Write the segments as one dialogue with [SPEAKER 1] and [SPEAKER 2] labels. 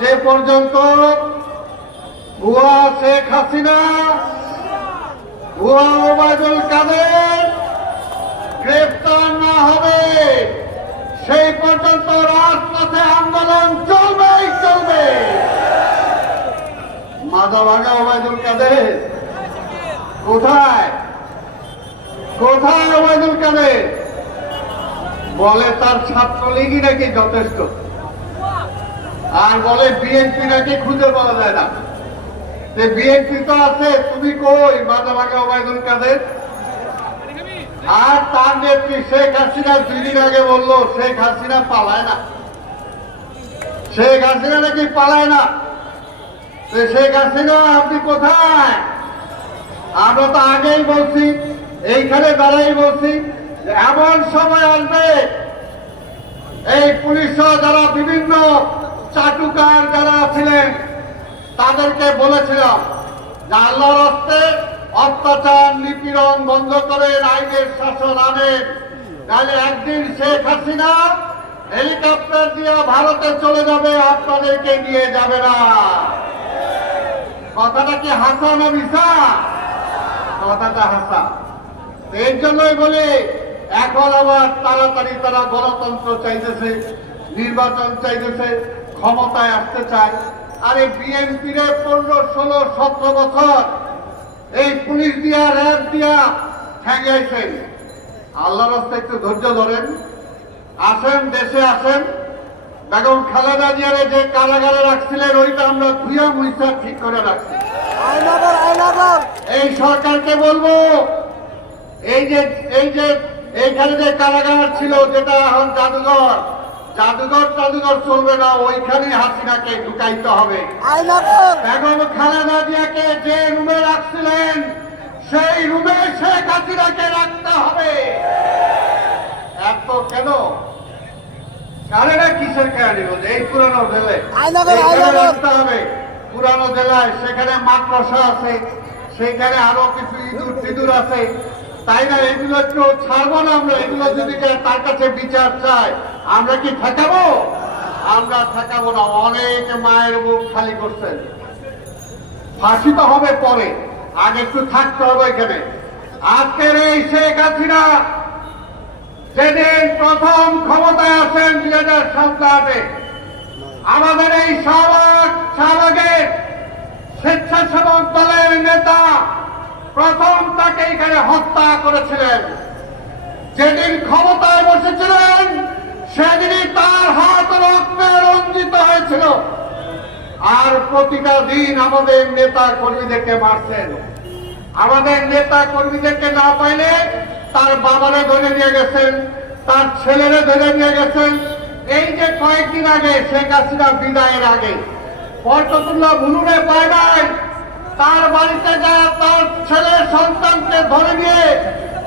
[SPEAKER 1] যে পর্যন্ত ভুয়া শেখ হাসিনা, ভুয়া ওবায়দুল কাদের গ্রেফতার না হবে, সেই পর্যন্ত রাজপথে আন্দোলন চলবেই চলবে। মাদা ভাঙা ওবায়দুল কাদের, কোথায়? কোথায় ওবায়দুল কাদের? বলে তার ছাত্রলীগই নাকি যথেষ্ট? আর বলে বিএনপি নাকি খুঁজে পাওয়া যায় না। বিএনপি তো আছে, তুমি কই? মাথা ভাঙা ওবায়দুল কাদের? আর তার নেত্রী শেখ হাসিনা দুই দিন আগে বলল, শেখ হাসিনা পালায় না। শেখ হাসিনা নাকি পালায় না? শেখ হাসিনা, আপনি কোথায়? আমরা তো আগেই বলছি, এইখানে দাঁড়াই বলছি এমন সময় আসবে, এই পুলিশ যারা বিভিন্ন চাটুকার যারা ছিলেন, তাদেরকে বলেছিলাম যে আল্লাহ রাস্তে অত্যাচার, নিপীড়ন বন্ধ করেন আইনের শাসন আনেন। তাহলে একদিন শেখ হাসিনা হেলিকপ্টার দিয়ে ভারতে চলে যাবে, আপনাদেরকে নিয়ে যাবে না। কথাটা কি হাসা না মিশা? কথাটা হাসা এর জন্যই বলি, এখন আবার তাড়াতাড়ি তারা গণতন্ত্র চাইতেছে, নির্বাচন চাইতেছে। ক্ষমতায় আসতে চায় আরে বিএনপির পনেরো ষোলো সতেরো বছর এই পুলিশ দিয়া র্যাব দিয়া ঠেঙ্গাইছেন আল্লাহ রাস্তায় একটু ধৈর্য ধরেন। আসেন দেশে আসেন। বেগম খালেদা জিয়ারে যে কারাগারে রাখছিলেন ওইটা আমরা ধুইয়া মুইসা ঠিক করে রাখছি। এই সরকারকে বলব এই যে এই যে এইখানে যে কারাগার ছিল যেটা এখন জাদুঘর জাদুঘর জাদুঘর চলবে না ওইখানে হাসিনাকে ঢুকাইতে হবে। বেগম খালেদা জিয়াকে যে রুমে রাখছিলেন সেই রুমে শেখ হাসিনাকে রাখতে হবে। এত কেন? কারেরা কিসের কারণে এই পুরানো জেলে।
[SPEAKER 2] আয়নাগর,
[SPEAKER 1] রাখতে হবে। পুরানো জেলায় সেখানে মাদ্রাসা আছে সেখানে আরও কিছু ইঁদুর টিদুর আছে। তাই না, এগুলো একটু ছাড়বো না আমরা? এগুলো যদি তার কাছে বিচার চাই আমরা কি ঠেকাবো? আমরা ঠেকাবো না, অনেক মায়ের মুখ খালি করছেন। ফাঁসি তো হবে পরে, আগে একটু থাকতে হবে এখানে। আজকের এই শেখ হাসিনা যেদিন প্রথম ক্ষমতায় আসেন দুই হাজার সালে আমাদের এই শাহবাগ, শাহবাগের স্বেচ্ছাসেবক দলের নেতা প্রথম তাকে এখানে হত্যা করেছিলেন। যেদিন ক্ষমতায় বসেছিলেন, সেদিনই তার হাত রক্তে রঞ্জিত হয়েছিল। আর প্রতিটা দিন আমাদের নেতা কর্মীদেরকে মারছেন। আমাদের নেতা কর্মীদেরকে না পাইলে তার বাবারে ধরে নিয়ে গেছেন, তার ছেলেরে ধরে নিয়ে গেছেন। এই যে কয়েকদিন আগে শেখ হাসিনা বিদায়ের আগে পর্যটুল্লাহ ভুলুরে পায় নাই, তার বাড়িতে যা তার ছেলে সন্তানকে ধরে নিয়ে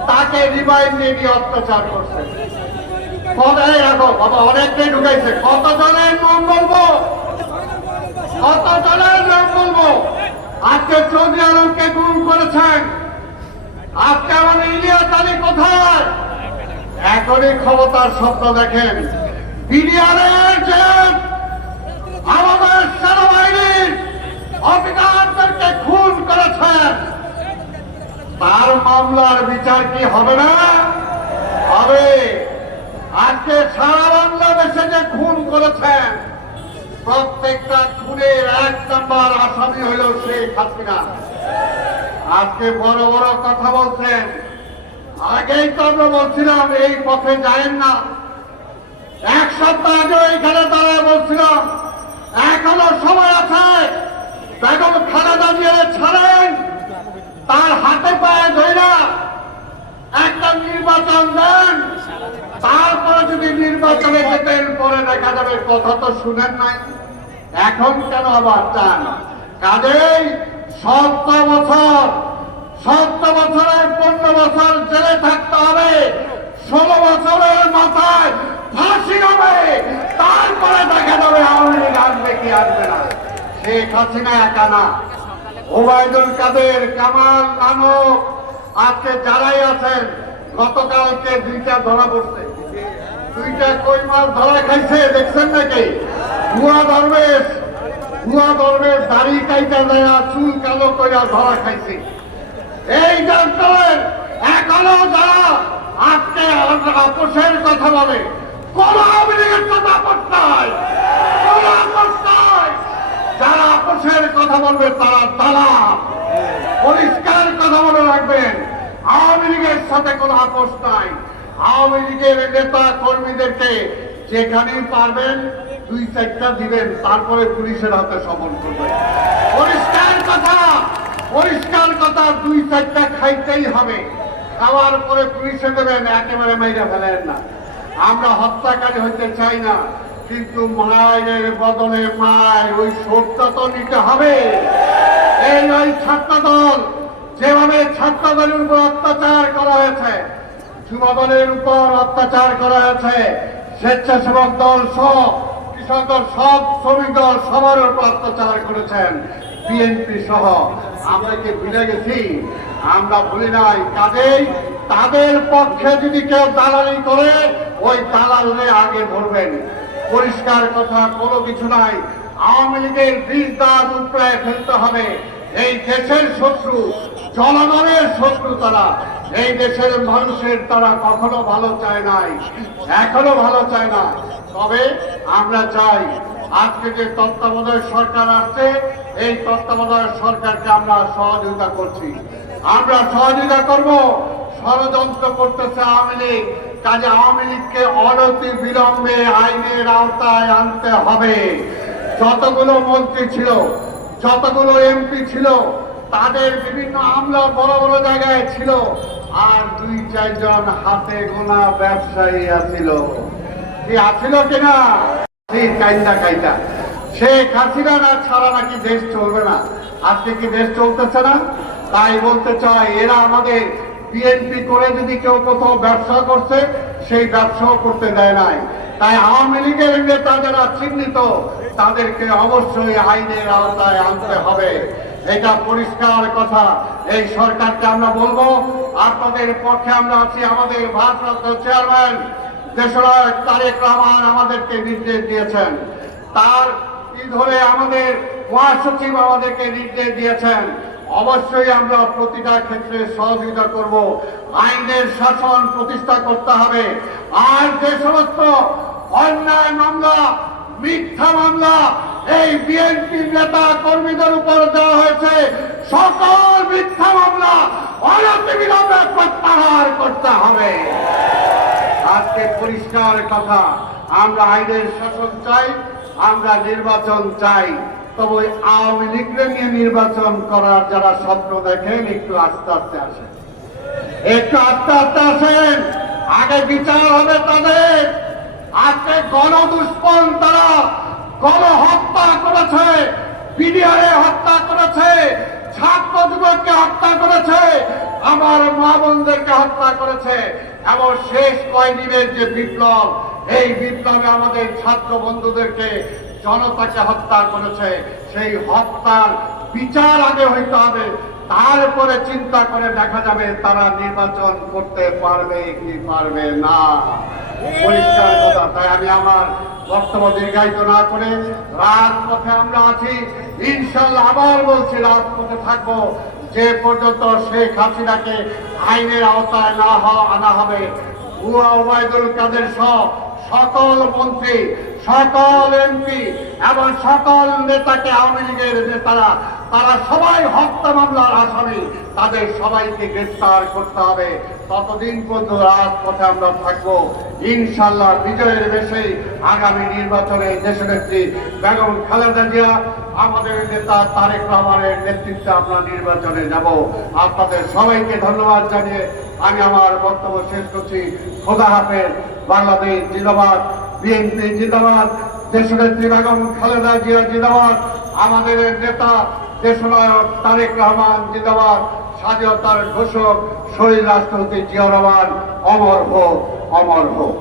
[SPEAKER 1] তাকে রিমাইন্ড নিয়ে নিয়ে অত্যাচার করছে। কথাই রাখো? বলব? কত আজকে করেছেন। আজকে ইলিয়াস কোথায়? এখনই ক্ষমতার স্বপ্ন দেখেন। আমাদের সেনাবাহিনীর খুন করেছেন। তার মামলার বিচার কি হবে না? হবে। আজকে সারা বাংলাদেশে যে খুন করেছেন, প্রত্যেকটা খুনের এক নম্বর আসামি হইল শেখ হাসিনা। আজকে বড় বড় কথা বলছেন। আগেই তো আমরা বলছিলাম, এই পথে যায়েন না। এক সপ্তাহ আগে এখানে তারা বলছিলাম এখনও সময় আছে বেগম খালেদা দিয়ে ছাড়েন তার হাতে পায়ে ধইরা একটা নির্বাচন দেন তারপরে যদি নির্বাচনে যেতেন পরে দেখা যাবে কথা তো শুনেন নাই। এখন কেন আবার চান? কাজেই সত্য বছর সত্য বছরের পনেরো বছর জেলে থাকতে হবে। ষোলো বছরের মাথায় ফাঁসি হবে। তারপরে দেখা যাবে আওয়ামী লীগ আসবে কি আসবে না। শেখ হাসিনা একা না। ওবায়দুল কাদের, কামাল নানক আজকে যারাই আছেন, গতকালকে দুইটা ধরা পড়ছে। দুইটা কই মাছ ধরা খাইছে, দেখছেন নাকি? ভুয়া দরবেশ ভুয়া ধর্মের দাড়ি কাইটা দেয়া, চুল কালো কইরা ধরা খাইছে। এই ডাক্তার এখনও যারা আজকে আপোষের কথা বলে, কোন আওয়ামী লীগের আপোষ নাই যারা আপোষের কথা বলবে, তারা দালাল। পরিষ্কার কথা বলে রাখবেন আওয়ামী লীগের সাথে কোনো আপোষ নাই। আওয়ামী লীগের নেতা কর্মীদেরকে যেখানেই পারবেন দুই চারটা দিবেন, তারপরে পুলিশের হাতে সমন করবেন। পরিষ্কার কথা পরিষ্কার কথা, দুই চারটা খাইতেই হবে। খাওয়ার পরে পুলিশে দেবেন, একেবারে মাইরা ফেলেন না। আমরা হত্যাকারী হইতে চাই না, কিন্তু মায়ের বদলে মায় ওই শোকটা তো নিতে হবে। এই ওই ছাত্র দল যেভাবে ছাত্র দলের উপর অত্যাচার করা হয়েছে যুব উপর অত্যাচার করা হয়েছে। স্বেচ্ছাসেবক দল সব কৃষক দল সব, শ্রমিক দল সবার উপর অত্যাচার করেছেন। বিএনপি সহ, আমরা কি ভুলে গেছি? আমরা ভুলি নাই। কাজেই তাদের পক্ষে যদি কেউ দালালি করে, ওই দালালে আগে ধরবেন। পরিষ্কার কথা কোনো কিছু নাই। আওয়ামী লীগের বীজ দাঁত উপরে ফেলতে হবে। এই দেশের শত্রু জনগণের শত্রু তারা এই দেশের মানুষের তারা কখনো ভালো চায় নাই, এখনও ভালো চায় না। তবে আমরা চাই, আজকে যে তত্ত্বাবধায়ক সরকার আসছে, এই তত্ত্বাবধায়ক সরকারকে আমরা সহযোগিতা করছি। আমরা সহযোগিতা করব, ষড়যন্ত্র করতেছে আওয়ামী লীগ, কাজে আওয়ামী লীগকে অনতি বিলম্বে আইনের আওতায় আনতে হবে। যতগুলো মন্ত্রী ছিল, যতগুলো এমপি ছিল তাদের বিভিন্ন আমলা বড় বড় জায়গায় ছিল আর দুই চারজন হাতে গোনা ব্যবসায়ী আছিল। কি আছিল কিনা? কাইন্দা কাইন্দা। শেখ হাসিনা না ছাড়া নাকি দেশ চলবে না? আজকে কি দেশ চলতেছে না? তাই বলতে চাই, এরা আমাদের বিএনপি করে যদি কেউ কোথাও ব্যবসা করছে, সেই ব্যবসাও করতে দেয় নাই। তাই আওয়ামী লীগের নেতা যারা চিহ্নিত, তাদেরকে অবশ্যই আইনের আওতায় আনতে হবে। এটা পরিষ্কার কথা। এই সরকারকে আমরা বলব, আপনাদের পক্ষে আমরা আছি আমাদের ভারপ্রাপ্ত চেয়ারম্যান দেশনায়ক তারেক রহমান আমাদেরকে নির্দেশ দিয়েছেন। তার ধরে আমাদের মহাসচিব আমাদেরকে নির্দেশ দিয়েছেন, অবশ্যই আমরা প্রতিটা ক্ষেত্রে সহযোগিতা করব। আইনের শাসন প্রতিষ্ঠা করতে হবে। আর যে সমস্ত অন্যায় মামলা, মিথ্যা মামলা এই বিএনপি নেতা কর্মীদের উপর দেওয়া হয়েছে সকল মিথ্যা মামলা। অনতিবিলম্বে প্রত্যাহার করতে হবে। আজকে পরিষ্কার কথা, আমরা আইনের শাসন চাই, আমরা নির্বাচন চাই। তবে আওয়ামী লীগকে নিয়ে নির্বাচন করার যারা স্বপ্ন দেখেন, একটু আস্তে আস্তে আসেন। একটু আস্তে আস্তে আসেন। আগে বিচার হবে তাদের। আজকে গণদুষ্কর্ম তারা গণ হত্যা করেছে বিডিআরে হত্যা করেছে, ছাত্র যুবককে হত্যা করেছে, আমার মা বোনদেরকে হত্যা করেছে। এবং শেষ কয়দিনের যে বিপ্লব, এই বিপ্লবে আমাদের ছাত্র বন্ধুদেরকে জনতাকে হত্যা করেছে। সেই হত্যার বিচার আগে হইতে হবে, তারপরে চিন্তা করে দেখা যাবে তারা নির্বাচন করতে পারবে কি পারবে না। পরিষ্কার কথা, তাই আমি আমার বক্তব্য দীর্ঘায়িত না করে রাজপথে আমরা আছি। ইনশাল্লাহ আবার বলছি, রাজপথে থাকব। যে পর্যন্ত শেখ হাসিনাকে আইনের আওতায় না হওয়া, আনা হবে, ভুয়া ওবায়দুল কাদের সহ সকল মন্ত্রী, সকল এমপি এবং সকল নেতাকে আওয়ামী লীগের নেতারা তারা সবাই হত্যা মামলার আসামি। তাদের সবাইকে গ্রেফতার করতে হবে। ততদিন পর্যন্ত রাজপথে আমরা থাকব। ইনশাল্লাহ বিজয়ের বেশে আগামী নির্বাচনে দেশনেত্রী বেগম খালেদা জিয়া, আমাদের নেতা তারেক রহমানের নেতৃত্বে আমরা নির্বাচনে যাব। আপনাদের সবাইকে ধন্যবাদ জানিয়ে আমি আমার বক্তব্য শেষ করছি। খোদা হাফেজ। বাংলাদেশ জিন্দাবাদ। বিএনপি জিন্দাবাদ। দেশনেত্রী বেগম খালেদা জিয়া জিন্দাবাদ। আমাদের নেতা দেশনায়ক তারেক রহমান জিন্দাবাদ। স্বাধীনতার ঘোষক শহীদ রাষ্ট্রপতি জিয়া রহমান অমর হোক অমর হোক।